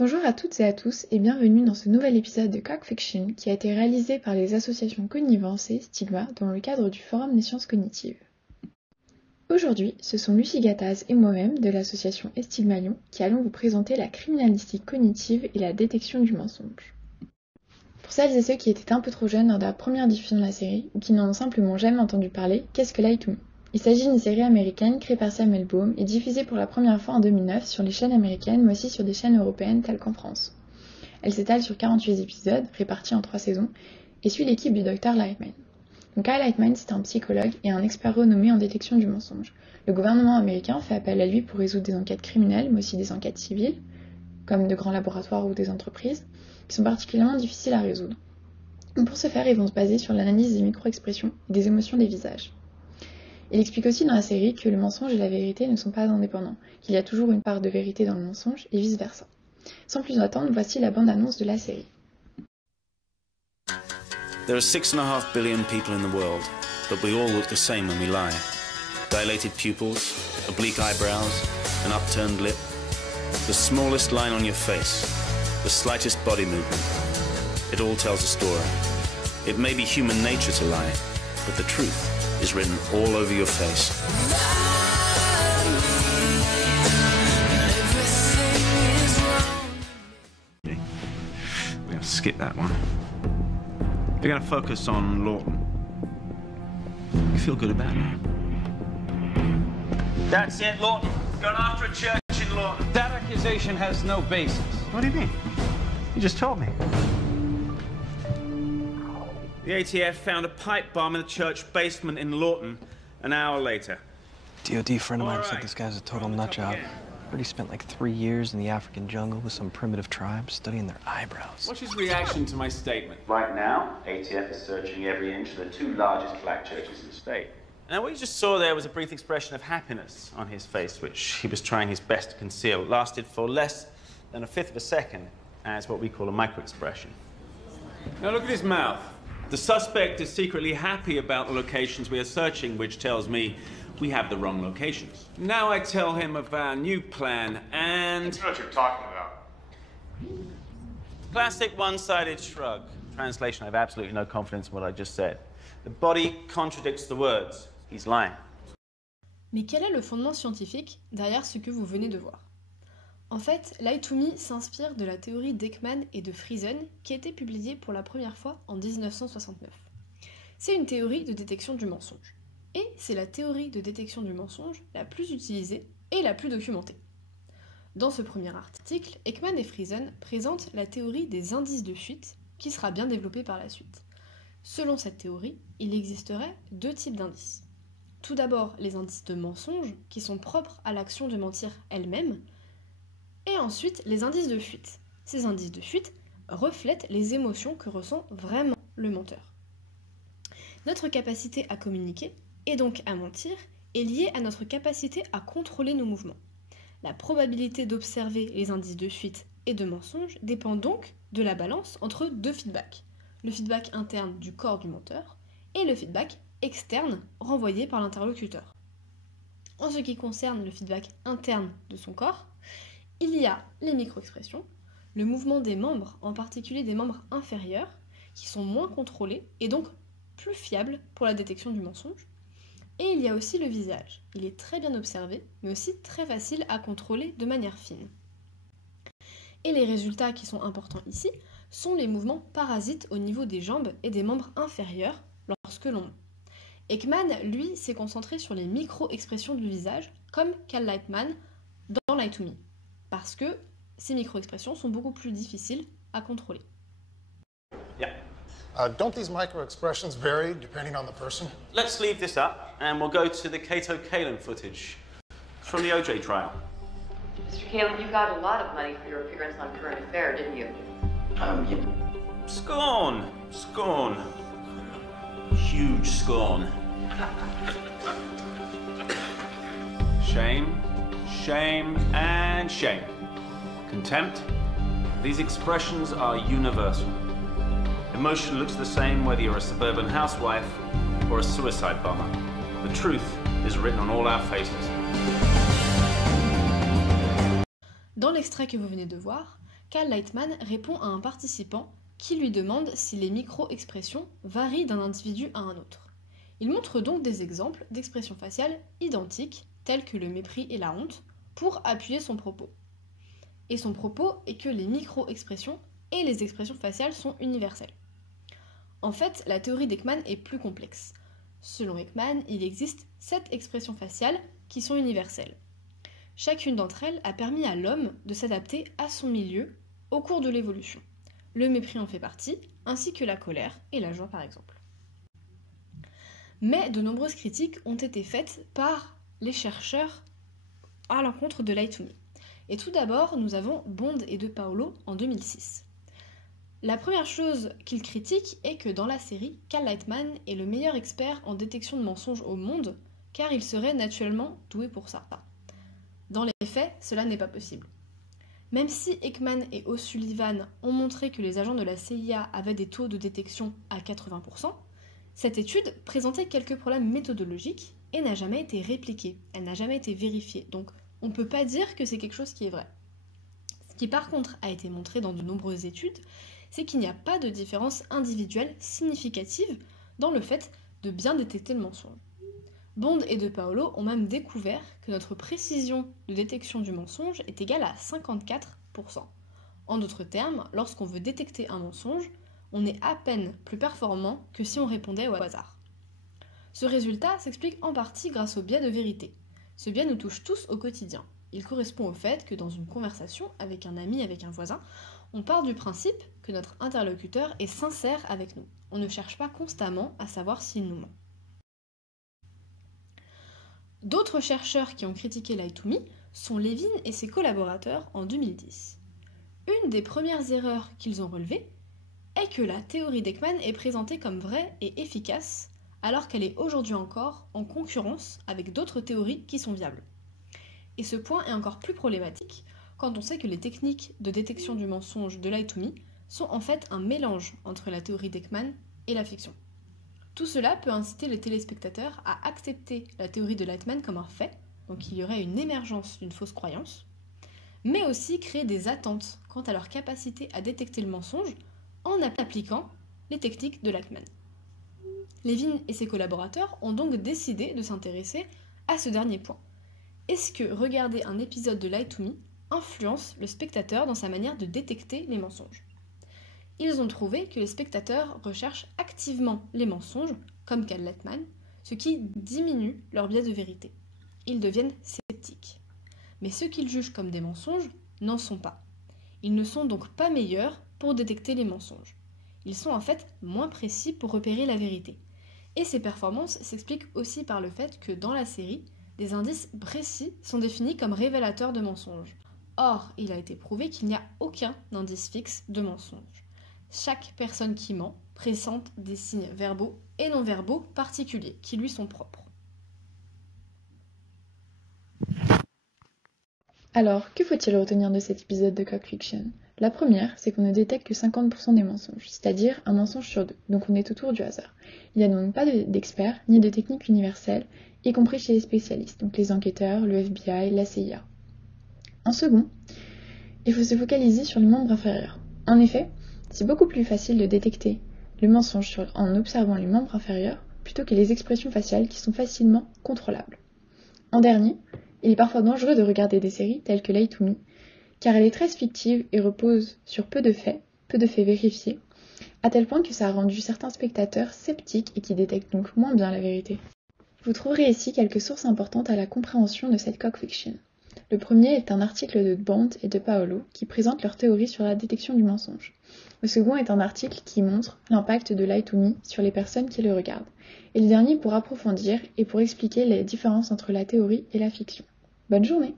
Bonjour à toutes et à tous et bienvenue dans ce nouvel épisode de Coq Fiction qui a été réalisé par les associations Connivence et Stigma dans le cadre du Forum des sciences cognitives. Aujourd'hui, ce sont Lucie Gattaz et moi-même de l'association Estigma Lyon qui allons vous présenter la criminalistique cognitive et la détection du mensonge. Pour celles et ceux qui étaient un peu trop jeunes lors de la première diffusion de la série ou qui n'en ont simplement jamais entendu parler, qu'est-ce que Lie to Me ? Il s'agit d'une série américaine créée par Samuel Baum et diffusée pour la première fois en 2009 sur les chaînes américaines mais aussi sur des chaînes européennes telles qu'en France. Elle s'étale sur 48 épisodes, répartis en 3 saisons, et suit l'équipe du Dr Lightman. Donc Kyle Lightman, c'est un psychologue et un expert renommé en détection du mensonge. Le gouvernement américain fait appel à lui pour résoudre des enquêtes criminelles, mais aussi des enquêtes civiles, comme de grands laboratoires ou des entreprises, qui sont particulièrement difficiles à résoudre. Donc pour ce faire, ils vont se baser sur l'analyse des micro-expressions et des émotions des visages. Il explique aussi dans la série que le mensonge et la vérité ne sont pas indépendants, qu'il y a toujours une part de vérité dans le mensonge et vice-versa. Sans plus attendre, voici la bande-annonce de la série. There are 6.5 billion people in the world, but we all look the same when we lie. Dilated pupils, oblique eyebrows, an upturned lip. The smallest line on your face, the slightest body movement. It all tells a story. It may be human nature to lie, but the truth is written all over your face. We're going to skip that one. We're going to focus on Lawton. You feel good about it? That's it, Lawton. Gone after a church in Lawton. That accusation has no basis. What do you mean? You just told me. The ATF found a pipe bomb in a church basement in Lawton an hour later. DOD friend of mine All said right. this guy's a total We're on the nut top job. again. Heard he spent like 3 years in the African jungle with some primitive tribes studying their eyebrows. What's his reaction to my statement? Right now, ATF is searching every inch of the 2 largest black churches in the state. Now, what you just saw there was a brief expression of happiness on his face, which he was trying his best to conceal. It lasted for less than a fifth of a second as what we call a micro-expression. Now look at his mouth. The suspect is secretly happy about the locations we are searching, which tells me we have the wrong locations. Now I tell him of our new plan and... I know what you're talking about. Classic one-sided shrug. Translation, I have absolutely no confidence in what I just said. The body contradicts the words. He's lying. Mais quel est le fondement scientifique derrière ce que vous venez de voir ? En fait, Lie to Me s'inspire de la théorie d'Ekman et de Friesen qui a été publiée pour la première fois en 1969. C'est une théorie de détection du mensonge. Et c'est la théorie de détection du mensonge la plus utilisée et la plus documentée. Dans ce premier article, Ekman et Friesen présentent la théorie des indices de fuite qui sera bien développée par la suite. Selon cette théorie, il existerait 2 types d'indices. Tout d'abord, les indices de mensonge qui sont propres à l'action de mentir elle-même, et ensuite les indices de fuite. Ces indices de fuite reflètent les émotions que ressent vraiment le menteur. Notre capacité à communiquer, et donc à mentir, est liée à notre capacité à contrôler nos mouvements. La probabilité d'observer les indices de fuite et de mensonge dépend donc de la balance entre 2 feedbacks. Le feedback interne du corps du menteur et le feedback externe renvoyé par l'interlocuteur. En ce qui concerne le feedback interne de son corps, il y a les micro-expressions, le mouvement des membres, en particulier des membres inférieurs, qui sont moins contrôlés et donc plus fiables pour la détection du mensonge. Et il y a aussi le visage. Il est très bien observé, mais aussi très facile à contrôler de manière fine. Et les résultats qui sont importants ici sont les mouvements parasites au niveau des jambes et des membres inférieurs lorsque l'on ment. Ekman, lui, s'est concentré sur les micro-expressions du visage, comme Cal Lightman dans Lie to Me, parce que ces micro-expressions sont beaucoup plus difficiles à contrôler. Yeah. Don't these micro-expressions vary depending on the person? Let's leave this up and we'll go to the Kato Kalin footage from the OJ trial. Mr. Kalin, you got a lot of money for your appearance on Current Affair, didn't you? Scorn. Scorn. Huge scorn. Shame, shame, and shame. Contempt. These expressions are universal. Emotion looks the same whether you're a suburban housewife or a suicide bomber. The truth is written on all our faces. Dans l'extrait que vous venez de voir, Cal Lightman répond à un participant qui lui demande si les micro-expressions varient d'un individu à un autre. Il montre donc des exemples d'expressions faciales identiques, telles que le mépris et la honte, pour appuyer son propos. Et son propos est que les micro-expressions et les expressions faciales sont universelles. En fait, la théorie d'Ekman est plus complexe. Selon Ekman, il existe 7 expressions faciales qui sont universelles. Chacune d'entre elles a permis à l'homme de s'adapter à son milieu au cours de l'évolution. Le mépris en fait partie, ainsi que la colère et la joie par exemple. Mais de nombreuses critiques ont été faites par les chercheurs à l'encontre de Lie to Me. Et tout d'abord, nous avons Bond et De Paolo en 2006. La première chose qu'ils critiquent est que dans la série, Cal Lightman est le meilleur expert en détection de mensonges au monde, car il serait naturellement doué pour ça. Dans les faits, cela n'est pas possible. Même si Ekman et O'Sullivan ont montré que les agents de la CIA avaient des taux de détection à 80%, cette étude présentait quelques problèmes méthodologiques et n'a jamais été répliquée, elle n'a jamais été vérifiée, donc on ne peut pas dire que c'est quelque chose qui est vrai. Ce qui par contre a été montré dans de nombreuses études, c'est qu'il n'y a pas de différence individuelle significative dans le fait de bien détecter le mensonge. Bond et De Paolo ont même découvert que notre précision de détection du mensonge est égale à 54%. En d'autres termes, lorsqu'on veut détecter un mensonge, on est à peine plus performant que si on répondait au hasard. Ce résultat s'explique en partie grâce au biais de vérité. Ce biais nous touche tous au quotidien. Il correspond au fait que dans une conversation avec un ami, avec un voisin, on part du principe que notre interlocuteur est sincère avec nous. On ne cherche pas constamment à savoir s'il nous ment. D'autres chercheurs qui ont critiqué Lie to Me sont Levin et ses collaborateurs en 2010. Une des premières erreurs qu'ils ont relevées est que la théorie d'Ekman est présentée comme vraie et efficace, alors qu'elle est aujourd'hui encore en concurrence avec d'autres théories qui sont viables. Et ce point est encore plus problématique quand on sait que les techniques de détection du mensonge de Lie to Me sont en fait un mélange entre la théorie d'Ekman et la fiction. Tout cela peut inciter les téléspectateurs à accepter la théorie de Lightman comme un fait, donc il y aurait une émergence d'une fausse croyance, mais aussi créer des attentes quant à leur capacité à détecter le mensonge en appliquant les techniques de Lightman. Levin et ses collaborateurs ont donc décidé de s'intéresser à ce dernier point. Est-ce que regarder un épisode de Lie to Me influence le spectateur dans sa manière de détecter les mensonges ? Ils ont trouvé que les spectateurs recherchent activement les mensonges, comme Cal Lightman, ce qui diminue leur biais de vérité. Ils deviennent sceptiques. Mais ceux qu'ils jugent comme des mensonges n'en sont pas. Ils ne sont donc pas meilleurs pour détecter les mensonges. Ils sont en fait moins précis pour repérer la vérité. Et ces performances s'expliquent aussi par le fait que dans la série, des indices précis sont définis comme révélateurs de mensonges. Or, il a été prouvé qu'il n'y a aucun indice fixe de mensonge. Chaque personne qui ment présente des signes verbaux et non verbaux particuliers qui lui sont propres. Alors, que faut-il retenir de cet épisode de Coq Fiction ? La première, c'est qu'on ne détecte que 50% des mensonges, c'est-à-dire un mensonge sur 2, donc on est autour du hasard. Il n'y a donc pas d'experts ni de techniques universelles, y compris chez les spécialistes, donc les enquêteurs, le FBI, la CIA. En second, il faut se focaliser sur les membres inférieurs. En effet, c'est beaucoup plus facile de détecter le mensonge en observant les membres inférieurs plutôt que les expressions faciales qui sont facilement contrôlables. En dernier, il est parfois dangereux de regarder des séries telles que Lie to Me, car elle est très fictive et repose sur peu de faits vérifiés, à tel point que ça a rendu certains spectateurs sceptiques et qui détectent donc moins bien la vérité. Vous trouverez ici quelques sources importantes à la compréhension de cette Coq Fiction. Le premier est un article de Bond et De Paolo qui présente leur théorie sur la détection du mensonge. Le second est un article qui montre l'impact de Lie to Me sur les personnes qui le regardent. Et le dernier pour approfondir et pour expliquer les différences entre la théorie et la fiction. Bonne journée!